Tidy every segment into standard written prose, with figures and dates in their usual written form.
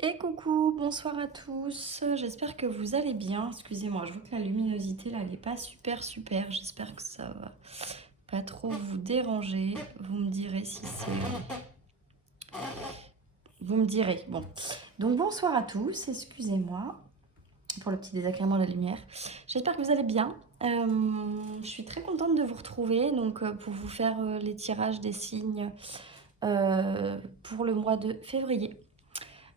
Et coucou, bonsoir à tous, j'espère que vous allez bien. Excusez-moi, je vois que la luminosité là, elle n'est pas super, j'espère que ça va pas trop vous déranger. Vous me direz si c'est... Vous me direz, bon. Donc bonsoir à tous, excusez-moi pour le petit désagrément de la lumière. J'espère que vous allez bien. Je suis très contente de vous retrouver, donc pour vous faire les tirages des signes pour le mois de février.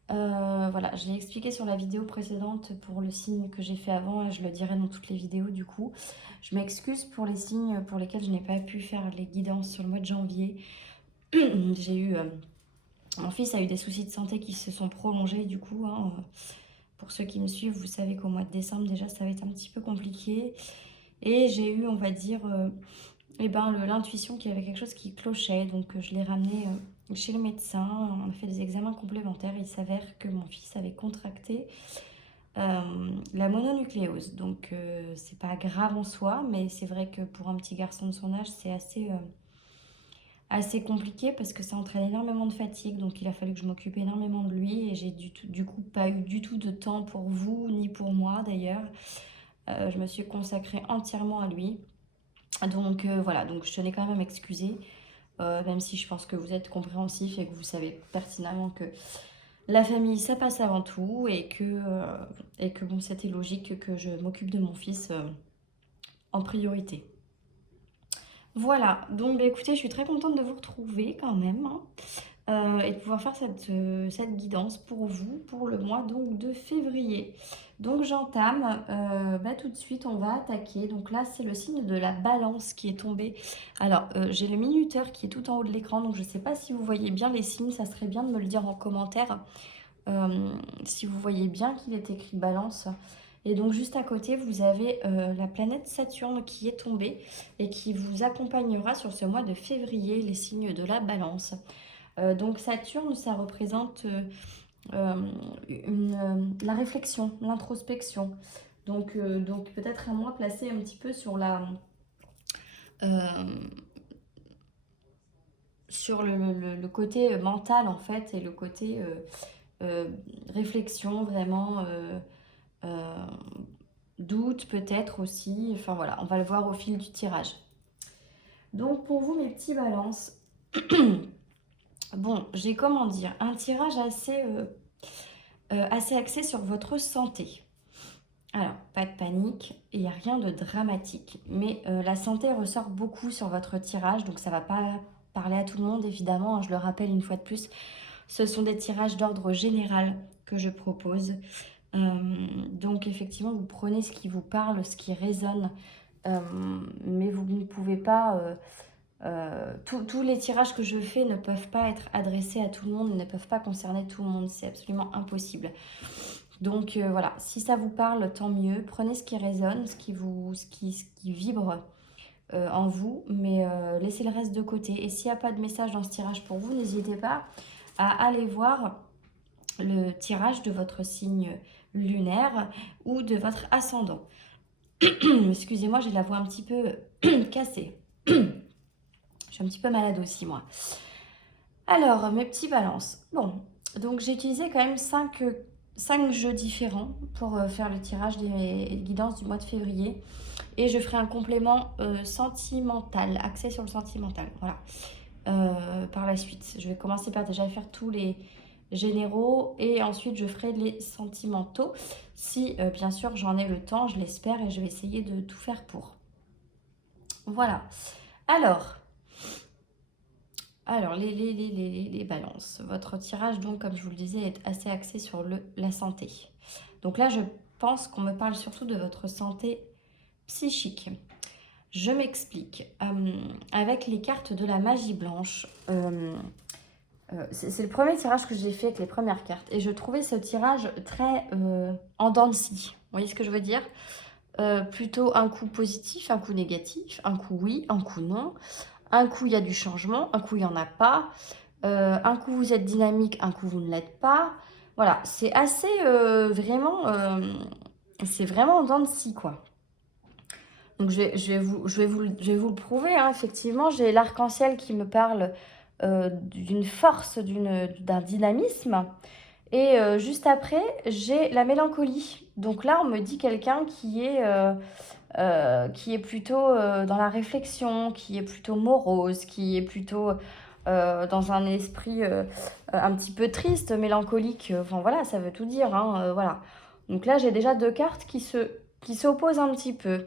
Voilà, je l'ai expliqué sur la vidéo précédente pour le signe que j'ai fait avant et je le dirai dans toutes les vidéos du coup. Je m'excuse pour les signes pour lesquels je n'ai pas pu faire les guidances sur le mois de janvier. J'ai eu... mon fils a eu des soucis de santé qui se sont prolongés du coup. Pour ceux qui me suivent, vous savez qu'au mois de décembre déjà ça va être un petit peu compliqué. Et j'ai eu, on va dire, l'intuition qu'il y avait quelque chose qui clochait. Donc je l'ai ramené chez le médecin, on a fait des examens complémentaires. Il s'avère que mon fils avait contracté la mononucléose. Donc c'est pas grave en soi, mais c'est vrai que pour un petit garçon de son âge, c'est assez compliqué parce que ça entraîne énormément de fatigue. Donc il a fallu que je m'occupe énormément de lui et j'ai du coup pas eu du tout de temps pour vous, ni pour moi d'ailleurs. Je me suis consacrée entièrement à lui. Donc voilà, donc je tenais quand même à m'excuser. Même si je pense que vous êtes compréhensif et que vous savez pertinemment que la famille, ça passe avant tout et que bon, c'était logique que je m'occupe de mon fils en priorité. Voilà, donc bah, écoutez, je suis très contente de vous retrouver quand même et de pouvoir faire cette guidance pour vous pour le mois donc, de février. Donc j'entame, tout de suite on va attaquer. Donc là c'est le signe de la balance qui est tombé. Alors j'ai le minuteur qui est tout en haut de l'écran, donc je ne sais pas si vous voyez bien les signes, ça serait bien de me le dire en commentaire. Si vous voyez bien qu'il est écrit balance. Et donc juste à côté, vous avez la planète Saturne qui est tombée et qui vous accompagnera sur ce mois de février, les signes de la balance. Donc Saturne, ça représente la réflexion, l'introspection. Donc peut-être un mois placé un petit peu euh, sur le côté mental en fait et le côté réflexion vraiment, euh, doute peut-être aussi. Enfin voilà, on va le voir au fil du tirage. Donc pour vous mes petits balances, bon j'ai comment dire, un tirage assez axé sur votre santé. Alors, pas de panique, il n'y a rien de dramatique, mais la santé ressort beaucoup sur votre tirage, donc ça ne va pas parler à tout le monde évidemment, hein, je le rappelle une fois de plus, ce sont des tirages d'ordre général que je propose. Donc effectivement, vous prenez ce qui vous parle, ce qui résonne, mais vous ne pouvez pas... tous les tirages que je fais ne peuvent pas être adressés à tout le monde, ne peuvent pas concerner tout le monde, c'est absolument impossible. Donc voilà, si ça vous parle, tant mieux. Prenez ce qui résonne, ce qui vibre en vous, mais laissez le reste de côté. Et s'il n'y a pas de message dans ce tirage pour vous, n'hésitez pas à aller voir le tirage de votre signe lunaire ou de votre ascendant. Excusez-moi, j'ai la voix un petit peu cassée. Je suis un petit peu malade aussi, moi. Alors, mes petits balances. Bon, donc j'ai utilisé quand même 5 jeux différents pour faire le tirage des guidances du mois de février. Et je ferai un complément sentimental, axé sur le sentimental. Voilà. Par la suite, je vais commencer par déjà faire tous les généraux et ensuite je ferai les sentimentaux. Si bien sûr j'en ai le temps, je l'espère, et je vais essayer de tout faire pour. Voilà. Alors, les balances. Votre tirage, donc, comme je vous le disais, est assez axé sur la santé. Donc là, je pense qu'on me parle surtout de votre santé psychique. Je m'explique. Avec les cartes de la magie blanche, c'est le premier tirage que j'ai fait avec les premières cartes. Et je trouvais ce tirage très en dents de scie. Vous voyez ce que je veux dire? Plutôt un coup positif, un coup négatif, un coup oui, un coup non. Un coup, il y a du changement, un coup, il n'y en a pas. Un coup, vous êtes dynamique, un coup, vous ne l'êtes pas. Voilà, c'est assez c'est vraiment en dents de scie, quoi. Donc, je vais vous le prouver, hein. Effectivement, j'ai l'arc-en-ciel qui me parle d'une force, d'un dynamisme. Et juste après, j'ai la mélancolie. Donc là, on me dit quelqu'un qui est plutôt dans la réflexion, qui est plutôt morose, qui est plutôt dans un esprit un petit peu triste, mélancolique. Enfin voilà, ça veut tout dire, hein, voilà. Donc là, j'ai déjà deux cartes qui s'opposent un petit peu.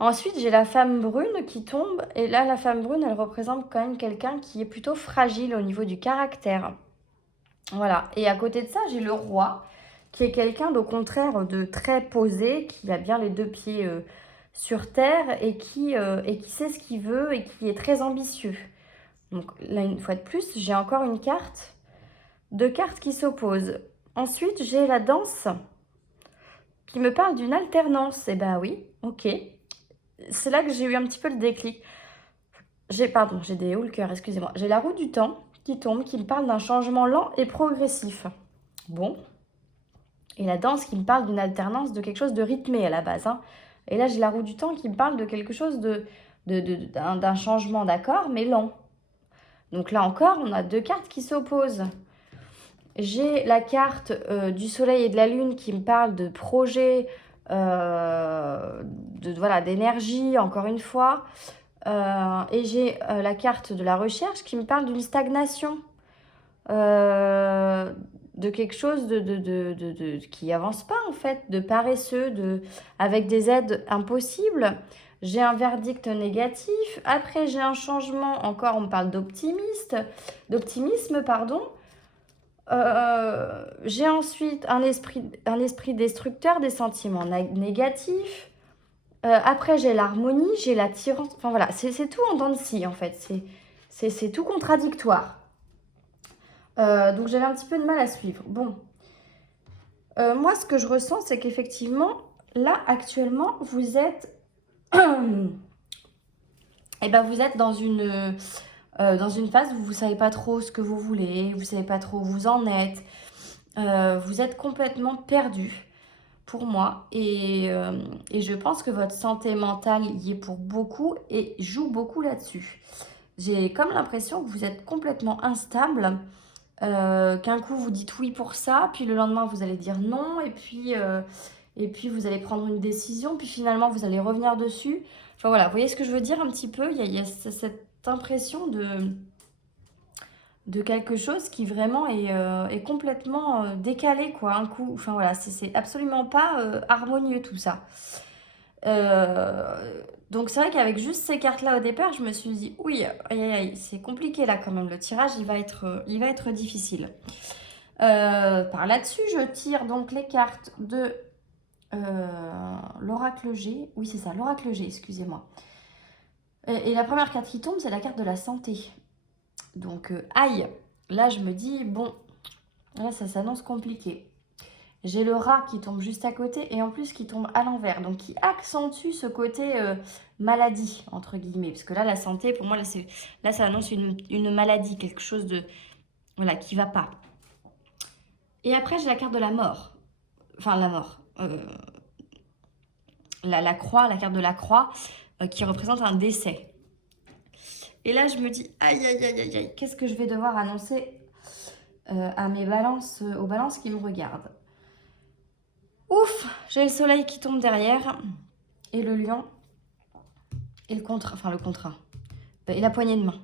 Ensuite, j'ai la femme brune qui tombe. Et là, la femme brune, elle représente quand même quelqu'un qui est plutôt fragile au niveau du caractère. Voilà. Et à côté de ça, j'ai le roi, qui est quelqu'un au contraire de très posé, qui a bien les deux pieds sur terre et qui sait ce qu'il veut et qui est très ambitieux. Donc là, une fois de plus, j'ai encore une carte, deux cartes qui s'opposent. Ensuite, j'ai la danse qui me parle d'une alternance. Eh ben oui, ok. C'est là que j'ai eu un petit peu le déclic. Pardon, j'ai des hauts le cœur, excusez-moi. J'ai la roue du temps qui tombe, qui me parle d'un changement lent et progressif. Bon. Et la danse qui me parle d'une alternance, de quelque chose de rythmé à la base, hein. Et là, j'ai la roue du temps qui me parle de quelque chose d'un changement d'accord, mais lent. Donc là encore, on a deux cartes qui s'opposent. J'ai la carte du soleil et de la lune qui me parle de projet, voilà, d'énergie, encore une fois. Et j'ai la carte de la recherche qui me parle d'une stagnation, de quelque chose qui avance pas en fait, de paresseux, avec des aides impossibles. J'ai un verdict négatif. Après, j'ai un changement. Encore, on me parle d'optimisme, pardon. J'ai ensuite un esprit destructeur, des sentiments négatifs. Après, j'ai l'harmonie, j'ai l'attirance. Enfin voilà, c'est tout en dents de scie en fait. C'est tout contradictoire. Donc j'avais un petit peu de mal à suivre. Bon, moi ce que je ressens, c'est qu'effectivement, là actuellement, vous êtes, eh ben, vous êtes dans une phase où vous ne savez pas trop ce que vous voulez, vous ne savez pas trop où vous en êtes. Vous êtes complètement perdu pour moi et je pense que votre santé mentale y est pour beaucoup et joue beaucoup là-dessus. J'ai comme l'impression que vous êtes complètement instable, qu'un coup vous dites oui pour ça, puis le lendemain vous allez dire non, et puis vous allez prendre une décision, puis finalement vous allez revenir dessus. Enfin voilà, vous voyez ce que je veux dire un petit peu, il y a cette impression de quelque chose qui vraiment est complètement décalé, quoi, un coup. Enfin voilà, c'est absolument pas harmonieux tout ça. Donc c'est vrai qu'avec juste ces cartes-là au départ, je me suis dit, oui, aïe, aïe, aïe, c'est compliqué là quand même, le tirage, il va être difficile. Par là-dessus, je tire donc les cartes de l'oracle G. Oui, c'est ça, l'oracle G, excusez-moi. Et la première carte qui tombe, c'est la carte de la santé. Donc, aïe, là je me dis, bon, là ça s'annonce compliqué. J'ai le rat qui tombe juste à côté et en plus qui tombe à l'envers, donc qui accentue ce côté maladie, entre guillemets. Parce que là, la santé, pour moi, là ça annonce une maladie, quelque chose de, voilà, qui va pas. Et après, j'ai la carte de la mort. Enfin, la mort. La croix, la carte de la croix, qui représente un décès. Et là, je me dis, aïe, aïe, aïe, aïe, aïe, qu'est-ce que je vais devoir annoncer à mes balances, aux balances qui me regardent. Ouf, j'ai le soleil qui tombe derrière, et le lion, et le contrat, et la poignée de main.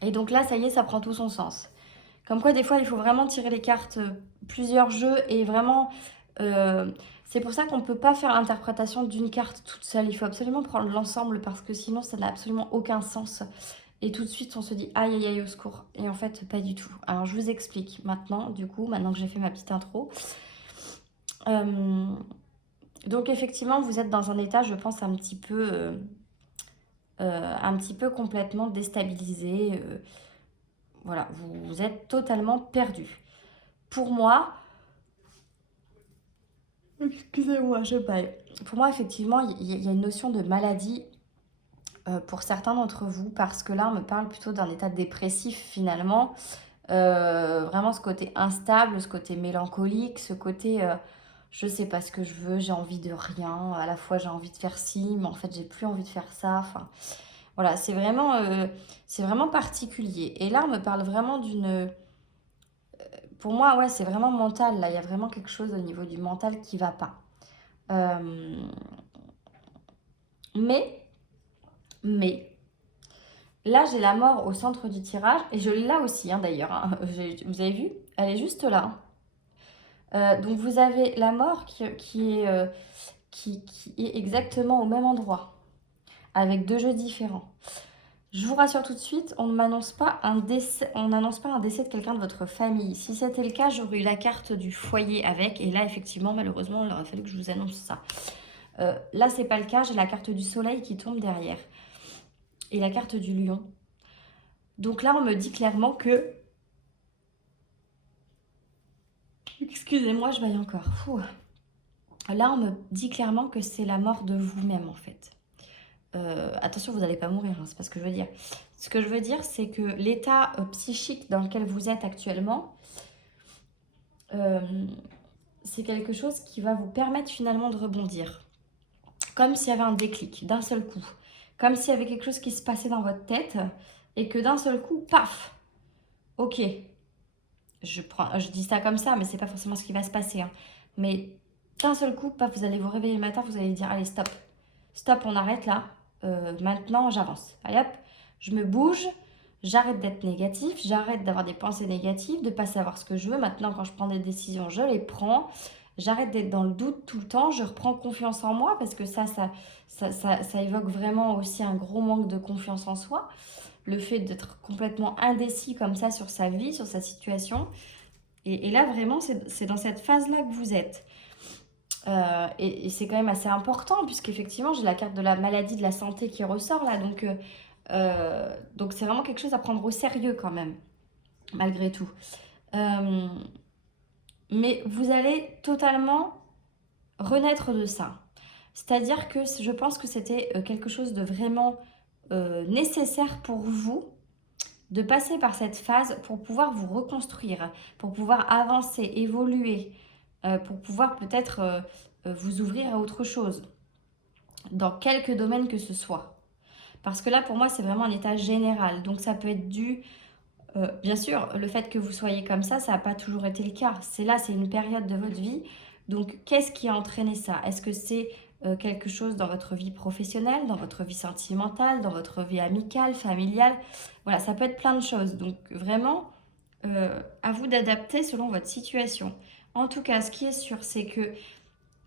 Et donc là, ça y est, ça prend tout son sens. Comme quoi, des fois, il faut vraiment tirer les cartes, plusieurs jeux, et vraiment... c'est pour ça qu'on ne peut pas faire l'interprétation d'une carte toute seule. Il faut absolument prendre l'ensemble, parce que sinon, ça n'a absolument aucun sens. Et tout de suite, on se dit aïe aïe aïe au secours. Et en fait, pas du tout. Alors, je vous explique maintenant, du coup, maintenant que j'ai fait ma petite intro. Donc, effectivement, vous êtes dans un état, je pense, un petit peu complètement déstabilisé. Voilà, vous êtes totalement perdu. Pour moi, excusez-moi, je baille. Pour moi, effectivement, il y a une notion de maladie pour certains d'entre vous, parce que là, on me parle plutôt d'un état dépressif finalement. Vraiment ce côté instable, ce côté mélancolique, ce côté je sais pas ce que je veux, j'ai envie de rien, à la fois j'ai envie de faire ci, mais en fait j'ai plus envie de faire ça. Enfin, voilà, c'est vraiment particulier. Et là, on me parle vraiment pour moi, ouais, c'est vraiment mental. Là, il y a vraiment quelque chose au niveau du mental qui va pas. Euh, mais, mais, là, j'ai la mort au centre du tirage. Et je l'ai là aussi, hein, d'ailleurs. Hein. Vous avez vu? Elle est juste là. Donc, vous avez la mort qui est exactement au même endroit, avec deux jeux différents. Je vous rassure tout de suite, on ne m'annonce pas un décès, on n'annonce pas un décès de quelqu'un de votre famille. Si c'était le cas, j'aurais eu la carte du foyer avec, et là, effectivement, malheureusement, il aurait fallu que je vous annonce ça. Là, c'est pas le cas, j'ai la carte du soleil qui tombe derrière, et la carte du lion. Donc là, on me dit clairement que... Excusez-moi, je baille encore. Fou. Là, on me dit clairement que c'est la mort de vous-même, en fait. Attention, vous n'allez pas mourir, hein, c'est pas ce que je veux dire. Ce que je veux dire, c'est que l'état psychique dans lequel vous êtes actuellement, euh, c'est quelque chose qui va vous permettre finalement de rebondir. Comme s'il y avait un déclic, d'un seul coup. Comme s'il y avait quelque chose qui se passait dans votre tête et que d'un seul coup, paf, ok, je dis ça comme ça, mais c'est pas forcément ce qui va se passer. Hein. Mais d'un seul coup, paf, vous allez vous réveiller le matin, vous allez dire, allez, stop. Stop, on arrête là. Maintenant, j'avance. Allez hop, je me bouge, j'arrête d'être négatif, j'arrête d'avoir des pensées négatives, de ne pas savoir ce que je veux. Maintenant, quand je prends des décisions, je les prends. J'arrête d'être dans le doute tout le temps. Je reprends confiance en moi parce que ça évoque vraiment aussi un gros manque de confiance en soi. Le fait d'être complètement indécis comme ça sur sa vie, sur sa situation. Et là, vraiment, c'est dans cette phase-là que vous êtes. Et c'est quand même assez important, puisqu'effectivement, j'ai la carte de la maladie, de la santé qui ressort là. Donc c'est vraiment quelque chose à prendre au sérieux quand même, malgré tout. Euh, mais vous allez totalement renaître de ça. C'est-à-dire que je pense que c'était quelque chose de vraiment nécessaire pour vous de passer par cette phase pour pouvoir vous reconstruire, pour pouvoir avancer, évoluer, pour pouvoir peut-être vous ouvrir à autre chose, dans quelque domaine que ce soit. Parce que là, pour moi, c'est vraiment un état général. Donc ça peut être dû, bien sûr, le fait que vous soyez comme ça n'a pas toujours été le cas. C'est là, c'est une période de votre vie. Donc qu'est-ce qui a entraîné ça? Est-ce que c'est quelque chose dans votre vie professionnelle, dans votre vie sentimentale, dans votre vie amicale, familiale? Voilà, ça peut être plein de choses. Donc vraiment, à vous d'adapter selon votre situation. En tout cas, ce qui est sûr, c'est que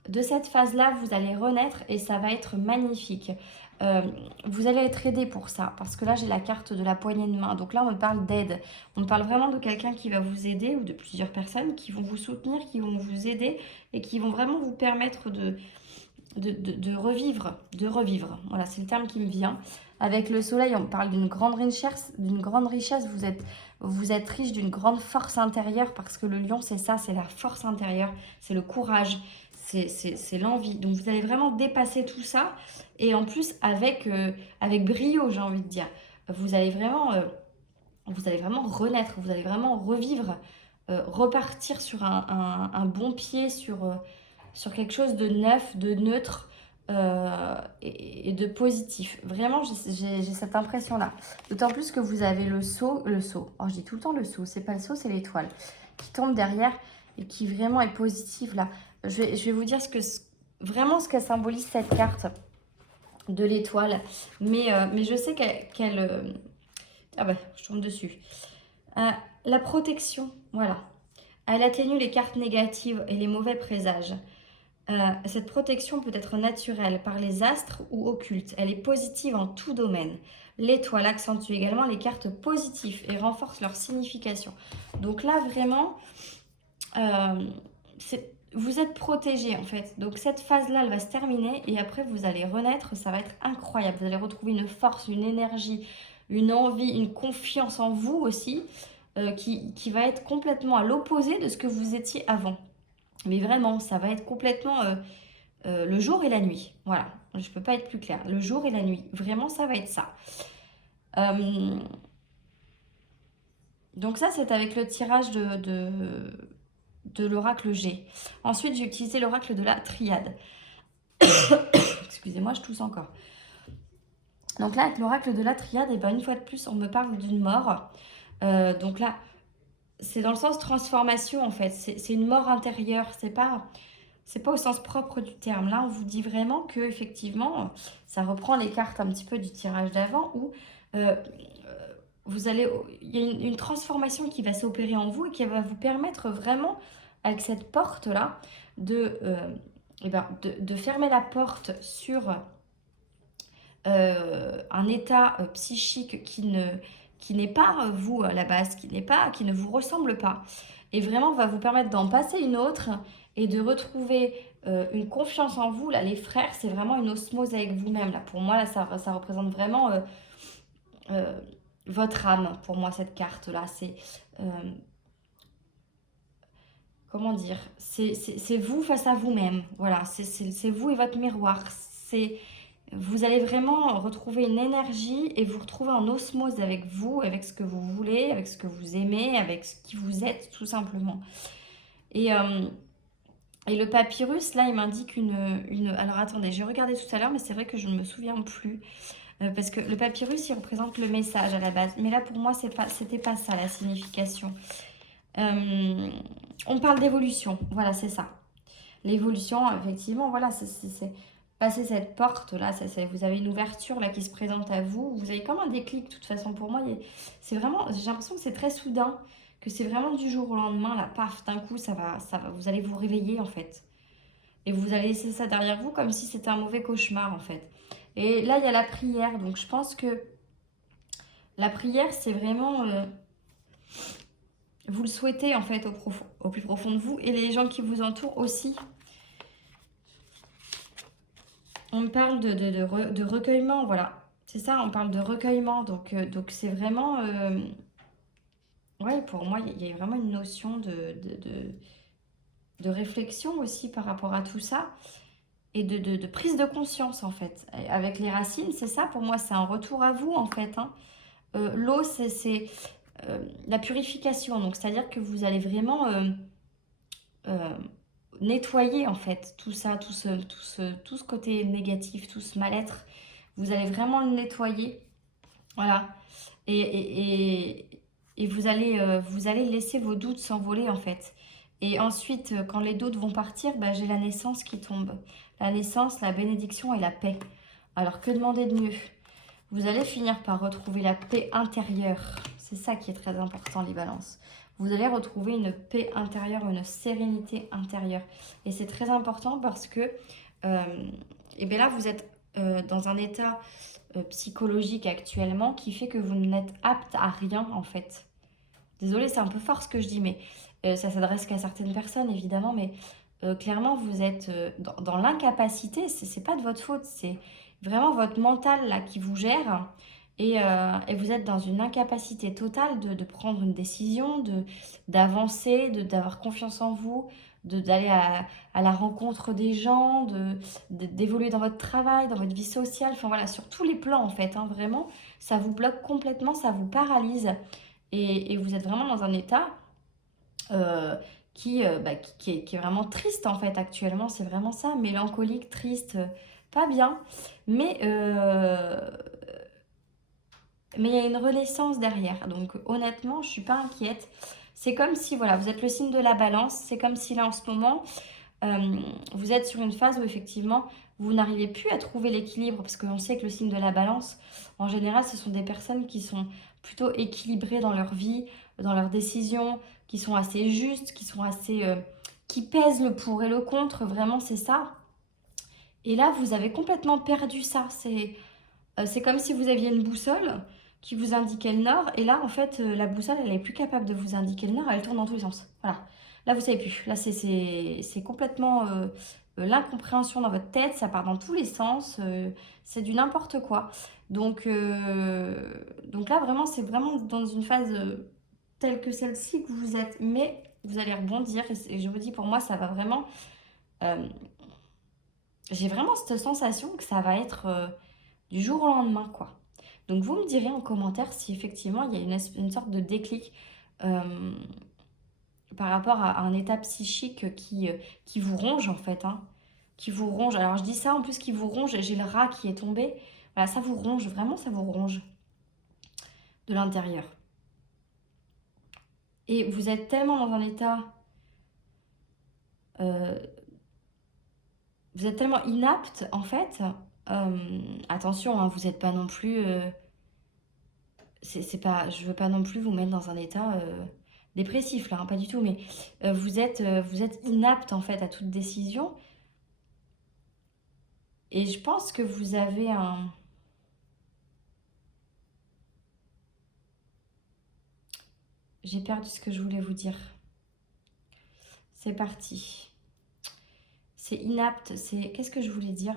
de cette phase-là, vous allez renaître et ça va être magnifique. Euh, vous allez être aidé pour ça, parce que là, j'ai la carte de la poignée de main. Donc là, on me parle d'aide. On me parle vraiment de quelqu'un qui va vous aider ou de plusieurs personnes qui vont vous soutenir, qui vont vous aider et qui vont vraiment vous permettre de revivre, de revivre. Voilà, c'est le terme qui me vient. Avec le soleil, on parle d'une grande richesse, d'une grande richesse. Vous êtes riche d'une grande force intérieure parce que le lion, c'est ça, c'est la force intérieure, c'est le courage, c'est l'envie. Donc vous allez vraiment dépasser tout ça et en plus avec brio, j'ai envie de dire. Vous allez vraiment, vous allez vraiment renaître, vous allez vraiment revivre, repartir sur un bon pied, sur quelque chose de neuf, de neutre et de positif. Vraiment, j'ai cette impression-là. D'autant plus que vous avez le sceau. Oh, je dis tout le temps le sceau, c'est pas le sceau, c'est l'étoile qui tombe derrière et qui vraiment est positive là. Je vais vous dire vraiment ce qu'elle symbolise cette carte de l'étoile. Mais je sais qu'elle ah bah, je tombe dessus. La protection, voilà. Elle atténue les cartes négatives et les mauvais présages. Cette protection peut être naturelle par les astres ou occulte. Elle est positive en tout domaine. L'étoile accentue également les cartes positives et renforce leur signification. Donc là, vraiment, vous êtes protégé en fait. Donc cette phase-là, elle va se terminer et après, vous allez renaître. Ça va être incroyable. Vous allez retrouver une force, une énergie, une envie, une confiance en vous aussi qui va être complètement à l'opposé de ce que vous étiez avant. Mais vraiment, ça va être complètement le jour et la nuit. Voilà, je ne peux pas être plus claire. Le jour et la nuit. Vraiment, ça va être ça. Donc ça, c'est avec le tirage de l'oracle G. Ensuite, j'ai utilisé l'oracle de la triade. Excusez-moi, je tousse encore. Donc là, avec l'oracle de la triade, et ben, une fois de plus, on me parle d'une mort. Donc là, c'est dans le sens transformation en fait. C'est une mort intérieure. C'est pas au sens propre du terme. Là, on vous dit vraiment que effectivement, ça reprend les cartes un petit peu du tirage d'avant où euh, vous allez, il y a une transformation qui va s'opérer en vous et qui va vous permettre vraiment, avec cette porte-là, de fermer la porte sur un état psychique qui n'est pas vous à la base, qui ne vous ressemble pas, et vraiment va vous permettre d'en passer une autre et de retrouver une confiance en vous. Là, les frères, c'est vraiment une osmose avec vous-même. Là, pour moi, là, ça représente vraiment euh, votre âme. Pour moi, cette carte-là, c'est euh, comment dire, c'est vous face à vous-même. Voilà, c'est vous et votre miroir. Vous allez vraiment retrouver une énergie et vous retrouver en osmose avec vous, avec ce que vous voulez, avec ce que vous aimez, avec ce qui vous êtes, tout simplement. Et, euh, et le papyrus, là, il m'indique une... Alors attendez, j'ai regardé tout à l'heure, mais c'est vrai que je ne me souviens plus. Parce que le papyrus, il représente le message à la base. Mais là, pour moi, c'était pas ça, la signification. Euh, on parle d'évolution, voilà, c'est ça. L'évolution, effectivement, voilà, c'est passer cette porte-là, vous avez une ouverture là qui se présente à vous, vous avez comme un déclic, de toute façon, pour moi, c'est vraiment, j'ai l'impression que c'est très soudain, que c'est vraiment du jour au lendemain, là, paf, d'un coup, vous allez vous réveiller, en fait. Et vous allez laisser ça derrière vous comme si c'était un mauvais cauchemar, en fait. Et là, il y a la prière, donc je pense que la prière, c'est vraiment... vous le souhaitez, en fait, au plus profond de vous, et les gens qui vous entourent aussi. On me parle de recueillement, voilà. C'est ça, on parle de recueillement. Donc c'est vraiment... ouais, pour moi, il y a vraiment une notion de réflexion aussi par rapport à tout ça. Et de prise de conscience, en fait. Et avec les racines, c'est ça, pour moi, c'est un retour à vous, en fait. Hein. L'eau, c'est la purification. Donc, c'est-à-dire que vous allez vraiment... euh, nettoyer en fait tout ça, tout ce côté négatif, tout ce mal-être. Vous allez vraiment le nettoyer. Voilà. Et, et vous allez laisser vos doutes s'envoler en fait. Et ensuite, quand les doutes vont partir, bah, j'ai la naissance qui tombe. La naissance, la bénédiction et la paix. Alors que demander de mieux? Vous allez finir par retrouver la paix intérieure. C'est ça qui est très important, les balances. Vous allez retrouver une paix intérieure, une sérénité intérieure. Et c'est très important parce que et bien là, vous êtes dans un état psychologique actuellement qui fait que vous n'êtes apte à rien en fait. Désolée, c'est un peu fort ce que je dis, mais ça s'adresse qu'à certaines personnes évidemment, mais clairement vous êtes dans l'incapacité, c'est pas de votre faute, c'est vraiment votre mental là qui vous gère et vous êtes dans une incapacité totale de prendre une décision, d'avancer, d'avoir confiance en vous, d'aller à la rencontre des gens, d'évoluer dans votre travail, dans votre vie sociale, enfin voilà, sur tous les plans en fait, hein, vraiment, ça vous bloque complètement, ça vous paralyse et vous êtes vraiment dans un état euh, qui est vraiment triste en fait actuellement, c'est vraiment ça, mélancolique, triste, pas bien, mais mais il y a une renaissance derrière. Donc honnêtement, je suis pas inquiète. C'est comme si, voilà, vous êtes le signe de la balance, c'est comme si là en ce moment, vous êtes sur une phase où effectivement, vous n'arrivez plus à trouver l'équilibre, parce qu'on sait que le signe de la balance, en général, ce sont des personnes qui sont plutôt équilibrées dans leur vie, dans leurs décisions, qui sont assez justes, qui sont assez... qui pèsent le pour et le contre, vraiment, c'est ça. Et là, vous avez complètement perdu ça. C'est comme si vous aviez une boussole qui vous indiquait le nord, et là, en fait, la boussole, elle n'est plus capable de vous indiquer le nord, elle tourne dans tous les sens. Voilà. Là, vous savez plus. Là, c'est complètement l'incompréhension dans votre tête, ça part dans tous les sens, c'est du n'importe quoi. Donc là, vraiment, c'est vraiment dans une phase telle que celle-ci que vous êtes, mais vous allez rebondir, et je vous dis, pour moi, ça va vraiment... euh, j'ai vraiment cette sensation que ça va être du jour au lendemain, quoi. Donc vous me direz en commentaire si effectivement il y a une sorte de déclic euh, par rapport à un état psychique qui vous ronge en fait, hein, qui vous ronge. Alors je dis ça en plus qui vous ronge, j'ai le rat qui est tombé. Voilà, ça vous ronge, vraiment ça vous ronge de l'intérieur. Et vous êtes tellement dans un état... vous êtes tellement inapte, en fait. Attention, hein, vous n'êtes pas non plus... c'est pas, je veux pas non plus vous mettre dans un état dépressif, là, hein, pas du tout. Mais vous êtes inapte, en fait, à toute décision. Et je pense que vous avez un... J'ai perdu ce que je voulais vous dire. C'est parti. C'est inapte, c'est... Qu'est-ce que je voulais dire?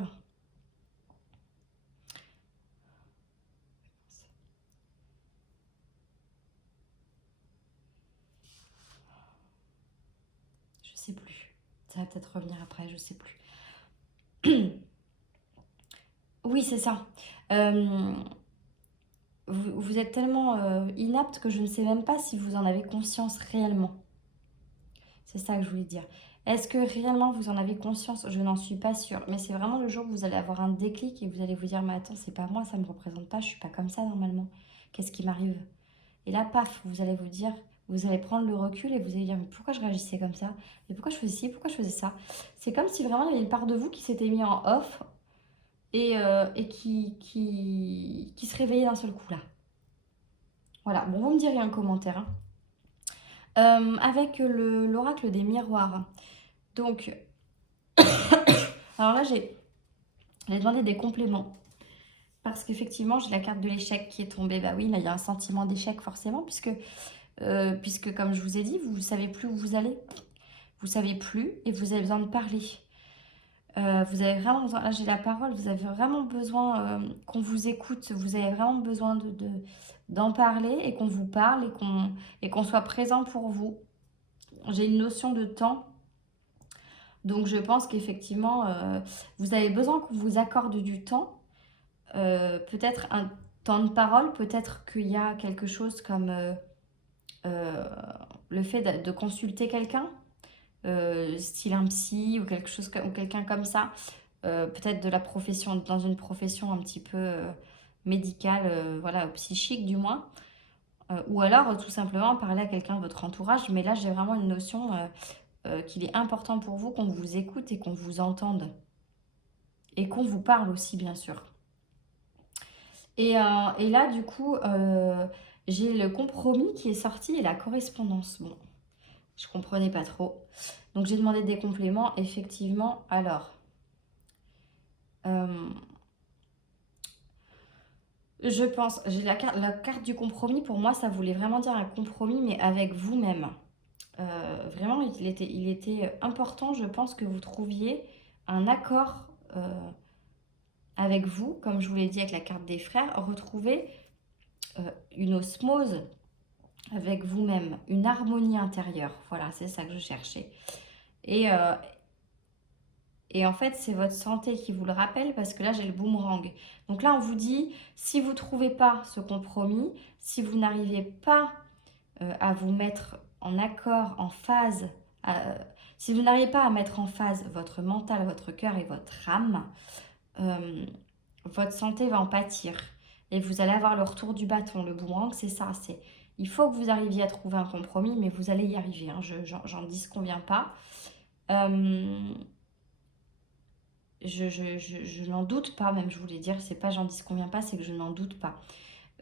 Je sais plus. Ça va peut-être revenir après, je sais plus. Oui, c'est ça. Vous êtes tellement inapte que je ne sais même pas si vous en avez conscience réellement. C'est ça que je voulais dire. Est-ce que réellement vous en avez conscience? Je n'en suis pas sûre. Mais c'est vraiment le jour où vous allez avoir un déclic et vous allez vous dire, mais attends, c'est pas moi, ça me représente pas, je suis pas comme ça normalement. Qu'est-ce qui m'arrive? Et là, paf, vous allez vous dire, vous allez prendre le recul et vous allez dire, mais pourquoi je réagissais comme ça? Et pourquoi je faisais ci? Pourquoi je faisais ça? C'est comme si vraiment il y avait une part de vous qui s'était mis en off et qui se réveillait d'un seul coup là. Voilà, bon, vous me direz un commentaire, hein. Avec l'oracle des miroirs. Donc, alors là, j'ai demandé des compléments. Parce qu'effectivement, j'ai la carte de l'échec qui est tombée. Bah oui, là, il y a un sentiment d'échec forcément, puisque comme je vous ai dit, vous ne savez plus où vous allez. Vous ne savez plus et vous avez besoin de parler. Vous avez vraiment besoin, là j'ai la parole, vous avez vraiment besoin qu'on vous écoute. Vous avez vraiment besoin d'en parler et qu'on vous parle et qu'on soit présent pour vous. J'ai une notion de temps. Donc je pense qu'effectivement, vous avez besoin qu'on vous accorde du temps. Peut-être un temps de parole, peut-être qu'il y a quelque chose comme euh, le fait de consulter quelqu'un, style un psy ou quelque chose ou quelqu'un comme ça. Peut-être de la profession, dans une profession un petit peu médicale, voilà, psychique du moins. Ou alors tout simplement parler à quelqu'un de votre entourage. Mais là, j'ai vraiment une notion qu'il est important pour vous qu'on vous écoute et qu'on vous entende. Et qu'on vous parle aussi, bien sûr. Et là, du coup, j'ai le compromis qui est sorti et la correspondance. Bon, je comprenais pas trop. Donc, j'ai demandé des compléments. Effectivement, alors... je pense, j'ai la carte du compromis, pour moi, ça voulait vraiment dire un compromis, mais avec vous-même. Vraiment, il était important, je pense, que vous trouviez un accord avec vous, comme je vous l'ai dit avec la carte des frères, retrouver une osmose avec vous-même, une harmonie intérieure. Voilà, c'est ça que je cherchais. Et, euh, et en fait, c'est votre santé qui vous le rappelle parce que là, j'ai le boomerang. Donc là, on vous dit, si vous ne trouvez pas ce compromis, si vous n'arrivez pas à vous mettre en accord, en phase, si vous n'arrivez pas à mettre en phase votre mental, votre cœur et votre âme, votre santé va en pâtir. Et vous allez avoir le retour du bâton. Le boomerang, c'est ça. Il faut que vous arriviez à trouver un compromis, mais vous allez y arriver. Hein. J'en disconviens pas. Je n'en doute pas, même je voulais dire, c'est pas j'en disconviens pas, c'est que je n'en doute pas.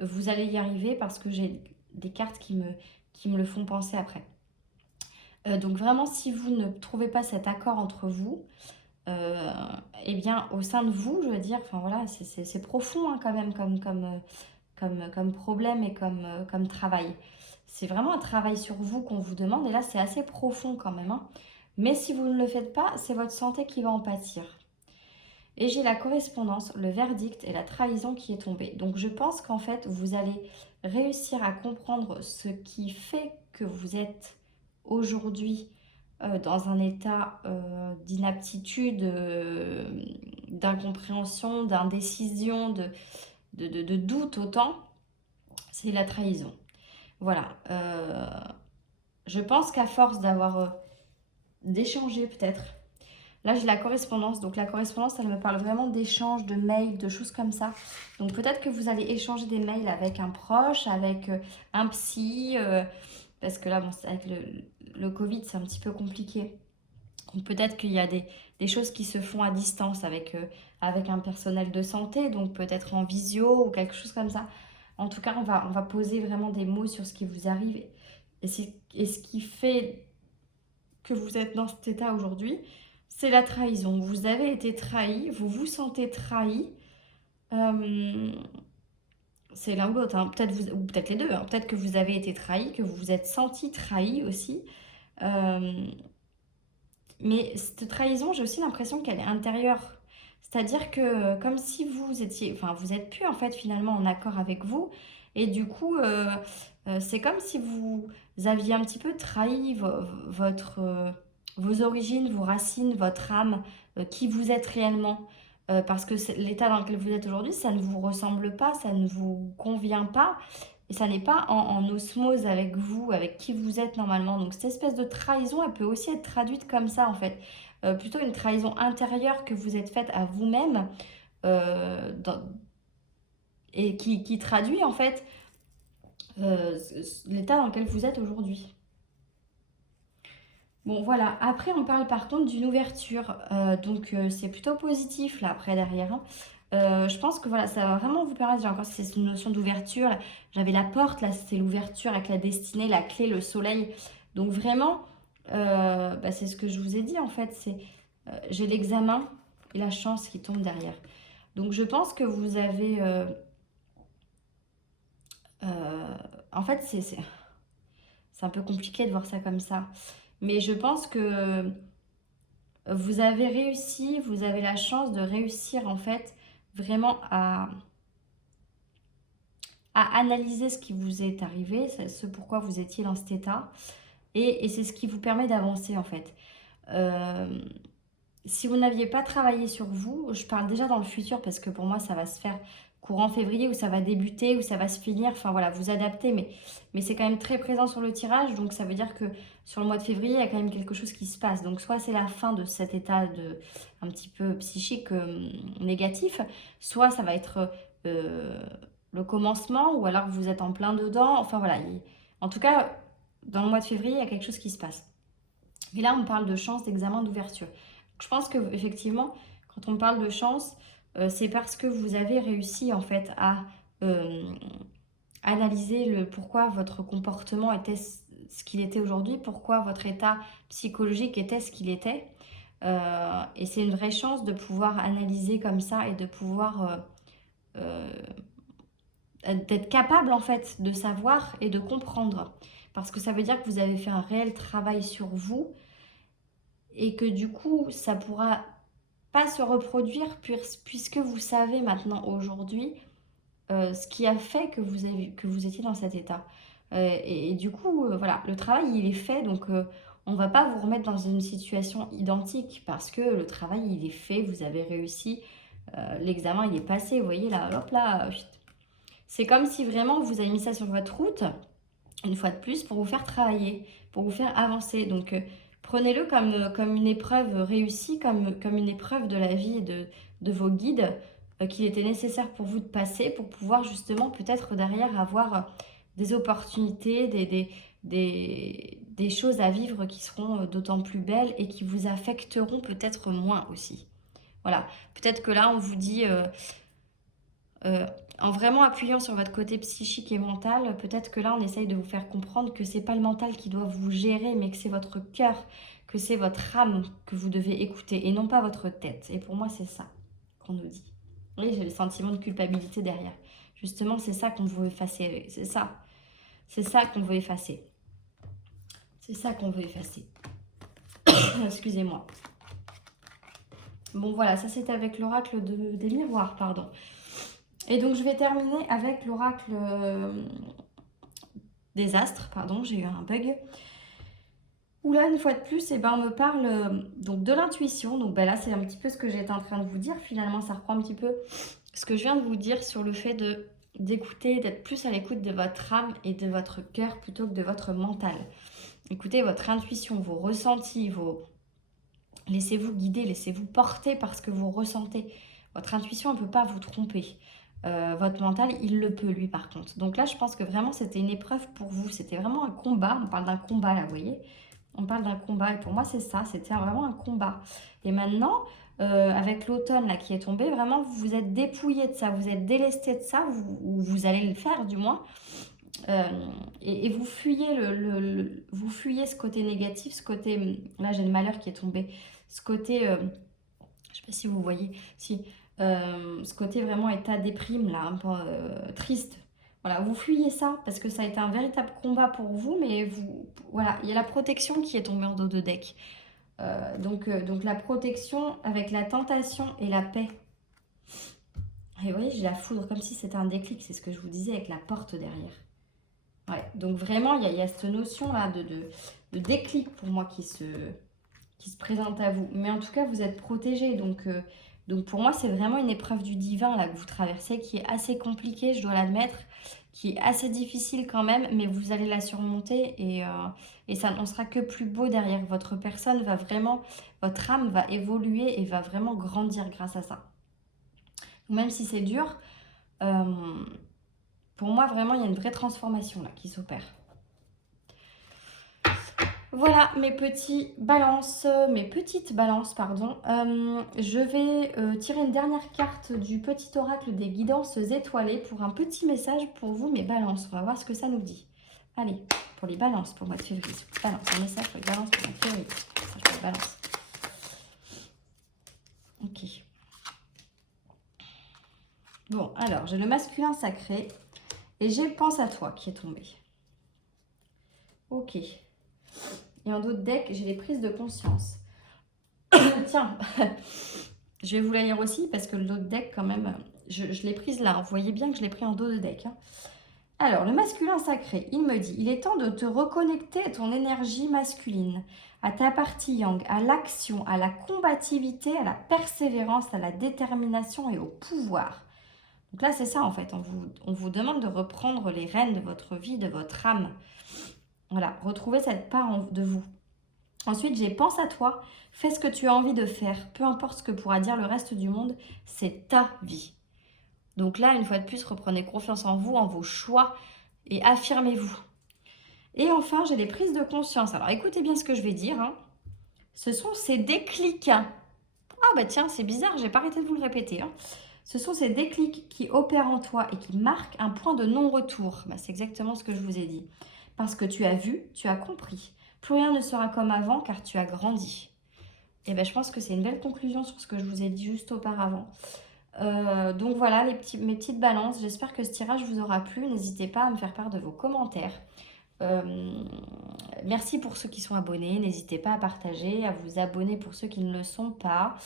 Vous allez y arriver parce que j'ai des cartes qui me le font penser après. Donc vraiment, si vous ne trouvez pas cet accord entre vous, eh bien au sein de vous, je veux dire, enfin voilà, c'est profond hein, quand même comme problème et comme travail. C'est vraiment un travail sur vous qu'on vous demande et là c'est assez profond quand même. Hein. Mais si vous ne le faites pas, c'est votre santé qui va en pâtir. Et j'ai la correspondance, le verdict et la trahison qui est tombée. Donc je pense qu'en fait, vous allez réussir à comprendre ce qui fait que vous êtes aujourd'hui dans un état d'inaptitude, d'incompréhension, d'indécision, de doute autant. C'est la trahison. Voilà. Je pense qu'à force d'échanger peut-être. Là, j'ai la correspondance. Donc, la correspondance, elle me parle vraiment d'échanges, de mails, de choses comme ça. Donc, peut-être que vous allez échanger des mails avec un proche, avec un psy, parce que là, bon, avec le Covid, c'est un petit peu compliqué. Donc peut-être qu'il y a des choses qui se font à distance avec un personnel de santé, donc peut-être en visio ou quelque chose comme ça. En tout cas, on va poser vraiment des mots sur ce qui vous arrive et ce qui fait que vous êtes dans cet état aujourd'hui, c'est la trahison. Vous avez été trahi, vous vous sentez trahi. Euh, c'est l'un ou l'autre, hein. Ou peut-être les deux, hein. Peut-être que vous avez été trahi, que vous vous êtes senti trahi aussi. Euh, mais cette trahison, j'ai aussi l'impression qu'elle est intérieure. C'est-à-dire que comme si vous étiez, enfin vous êtes plus en fait finalement en accord avec vous. Et du coup, c'est comme si vous aviez un petit peu trahi vos origines, vos racines, votre âme, qui vous êtes réellement. Parce que l'état dans lequel vous êtes aujourd'hui, ça ne vous ressemble pas, ça ne vous convient pas. Et ça n'est pas en osmose avec vous, avec qui vous êtes normalement. Donc cette espèce de trahison, elle peut aussi être traduite comme ça en fait. Plutôt une trahison intérieure que vous êtes faite à vous-même dans- et qui traduit en fait l'état dans lequel vous êtes aujourd'hui. Bon voilà, après on parle par contre d'une ouverture, donc c'est plutôt positif là après derrière, hein. Je pense que voilà, ça va vraiment vous permettre, j'ai encore cette notion d'ouverture, j'avais la porte, là c'était l'ouverture avec la destinée, la clé, le soleil, donc vraiment, bah, c'est ce que je vous ai dit en fait, c'est j'ai l'examen et la chance qui tombe derrière. Donc je pense que vous avez, euh, en fait c'est un peu compliqué de voir ça comme ça, mais je pense que vous avez réussi, vous avez la chance de réussir en fait vraiment à analyser ce qui vous est arrivé, ce pourquoi vous étiez dans cet état, et c'est ce qui vous permet d'avancer en fait. Euh, Si vous n'aviez pas travaillé sur vous, je parle déjà dans le futur parce que pour moi ça va se faire courant février où ça va débuter, où ça va se finir, enfin voilà, vous adaptez, mais c'est quand même très présent sur le tirage, donc ça veut dire que sur le mois de février, il y a quand même quelque chose qui se passe. Donc soit c'est la fin de cet état un petit peu psychique négatif, soit ça va être euh, le commencement, ou alors vous êtes en plein dedans, enfin voilà, en tout cas, dans le mois de février, il y a quelque chose qui se passe. Et là, on parle de chance, d'examen, d'ouverture. Je pense que effectivement, quand on parle de chance, c'est parce que vous avez réussi en fait à euh, analyser le pourquoi votre comportement était ce qu'il était aujourd'hui, pourquoi votre état psychologique était ce qu'il était. Et c'est une vraie chance de pouvoir analyser comme ça et de pouvoir euh, d'être capable en fait de savoir et de comprendre. Parce que ça veut dire que vous avez fait un réel travail sur vous et que du coup, ça pourra pas se reproduire puisque vous savez maintenant aujourd'hui ce qui a fait que vous étiez dans cet état. Et du coup, voilà, le travail, il est fait, donc on va pas vous remettre dans une situation identique parce que le travail, il est fait, vous avez réussi, l'examen, il est passé, vous voyez là, hop là, c'est comme si vraiment vous avez mis ça sur votre route une fois de plus, pour vous faire travailler, pour vous faire avancer. Donc, prenez-le comme une épreuve réussie, comme une épreuve de la vie et de vos guides qu'il était nécessaire pour vous de passer pour pouvoir justement peut-être derrière avoir des opportunités, des choses à vivre qui seront d'autant plus belles et qui vous affecteront peut-être moins aussi. Voilà, peut-être que là on vous dit euh, en vraiment appuyant sur votre côté psychique et mental, peut-être que là, on essaye de vous faire comprendre que c'est pas le mental qui doit vous gérer, mais que c'est votre cœur, que c'est votre âme que vous devez écouter et non pas votre tête. Et pour moi, c'est ça qu'on nous dit. Oui, j'ai le sentiment de culpabilité derrière. Justement, c'est ça qu'on veut effacer. C'est ça. C'est ça qu'on veut effacer. C'est ça qu'on veut effacer. Excusez-moi. Bon, voilà, ça c'était avec l'oracle des miroirs, pardon. Et donc, je vais terminer avec l'oracle des astres, pardon, j'ai eu un bug. Où là, une fois de plus, eh ben, on me parle donc de l'intuition. Donc ben, là, c'est un petit peu ce que j'étais en train de vous dire. Finalement, ça reprend un petit peu ce que je viens de vous dire sur le fait d'écouter, d'être plus à l'écoute de votre âme et de votre cœur plutôt que de votre mental. Écoutez votre intuition, vos ressentis, laissez-vous guider, laissez-vous porter par ce que vous ressentez. Votre intuition ne peut pas vous tromper. Votre mental, il le peut, lui, par contre. Donc là, je pense que vraiment, c'était une épreuve pour vous. C'était vraiment un combat. On parle d'un combat, là, vous voyez. On parle d'un combat. Et pour moi, c'est ça. C'était vraiment un combat. Et maintenant, avec l'automne, là, qui est tombé, vraiment, vous vous êtes dépouillé de ça. Vous êtes délesté de ça. Ou vous allez le faire, du moins. Euh, et vous fuyez, vous fuyez ce côté négatif, ce côté... Là, j'ai le malheur qui est tombé. Ce côté... je sais pas si vous voyez, si ce côté vraiment état déprime là, un peu triste. Voilà, vous fuyez ça parce que ça a été un véritable combat pour vous, mais vous, voilà, il y a la protection qui est tombée en dos de deck. Donc la protection avec la tentation et la paix. Et vous voyez, j'ai la foudre comme si c'était un déclic, c'est ce que je vous disais avec la porte derrière. Ouais, donc vraiment, il y a cette notion là de déclic pour moi qui se présente à vous. Mais en tout cas, vous êtes protégé. Donc pour moi, c'est vraiment une épreuve du divin là, que vous traversez, qui est assez compliquée, je dois l'admettre, qui est assez difficile quand même, mais vous allez la surmonter et ça n'en sera que plus beau derrière. Votre personne va vraiment, votre âme va évoluer et va vraiment grandir grâce à ça. Même si c'est dur, euh, pour moi, vraiment, il y a une vraie transformation là qui s'opère. Voilà mes petites balances, pardon. Je vais tirer une dernière carte du petit oracle des guidances étoilées pour un petit message pour vous, mes balances. On va voir ce que ça nous dit. Allez, pour les balances pour le mois de février. Balance, un message pour les balances pour le mois de février. Message pour les balances. Ok. Bon, alors, j'ai le masculin sacré et j'ai pense à toi qui est tombé. Ok. Et en d'autres decks, j'ai les prises de conscience. Tiens, je vais vous la lire aussi parce que l'autre deck, quand même, je l'ai prise là. Vous voyez bien que je l'ai pris en dos de deck. Hein. Alors, le masculin sacré, il me dit, il est temps de te reconnecter à ton énergie masculine, à ta partie yang, à l'action, à la combativité, à la persévérance, à la détermination et au pouvoir. Donc là, c'est ça en fait. On vous demande de reprendre les rênes de votre vie, de votre âme. Voilà, retrouver cette part de vous. Ensuite, j'ai pense à toi, fais ce que tu as envie de faire, peu importe ce que pourra dire le reste du monde, c'est ta vie. Donc là, une fois de plus, reprenez confiance en vous, en vos choix et affirmez-vous. Et enfin, j'ai les prises de conscience. Alors écoutez bien ce que je vais dire. Hein. Ce sont ces déclics. Ah bah tiens, c'est bizarre, j'ai pas arrêté de vous le répéter. Hein. Ce sont ces déclics qui opèrent en toi et qui marquent un point de non-retour. Bah, c'est exactement ce que je vous ai dit. Parce que tu as vu, tu as compris. Plus rien ne sera comme avant car tu as grandi. Et ben, je pense que c'est une belle conclusion sur ce que je vous ai dit juste auparavant. Donc voilà mes petites balances. J'espère que ce tirage vous aura plu. N'hésitez pas à me faire part de vos commentaires. Merci pour ceux qui sont abonnés. N'hésitez pas à partager, à vous abonner pour ceux qui ne le sont pas.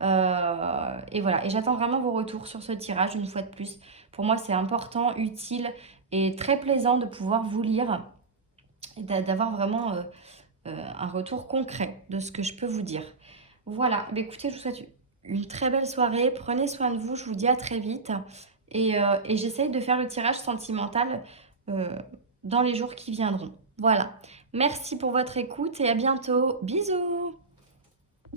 Et voilà. Et j'attends vraiment vos retours sur ce tirage une fois de plus. Pour moi, c'est important, utile et très plaisant de pouvoir vous lire et d'avoir vraiment un retour concret de ce que je peux vous dire. Voilà, écoutez, je vous souhaite une très belle soirée, prenez soin de vous, je vous dis à très vite et j'essaye de faire le tirage sentimental dans les jours qui viendront. Voilà, merci pour votre écoute et à bientôt, bisous.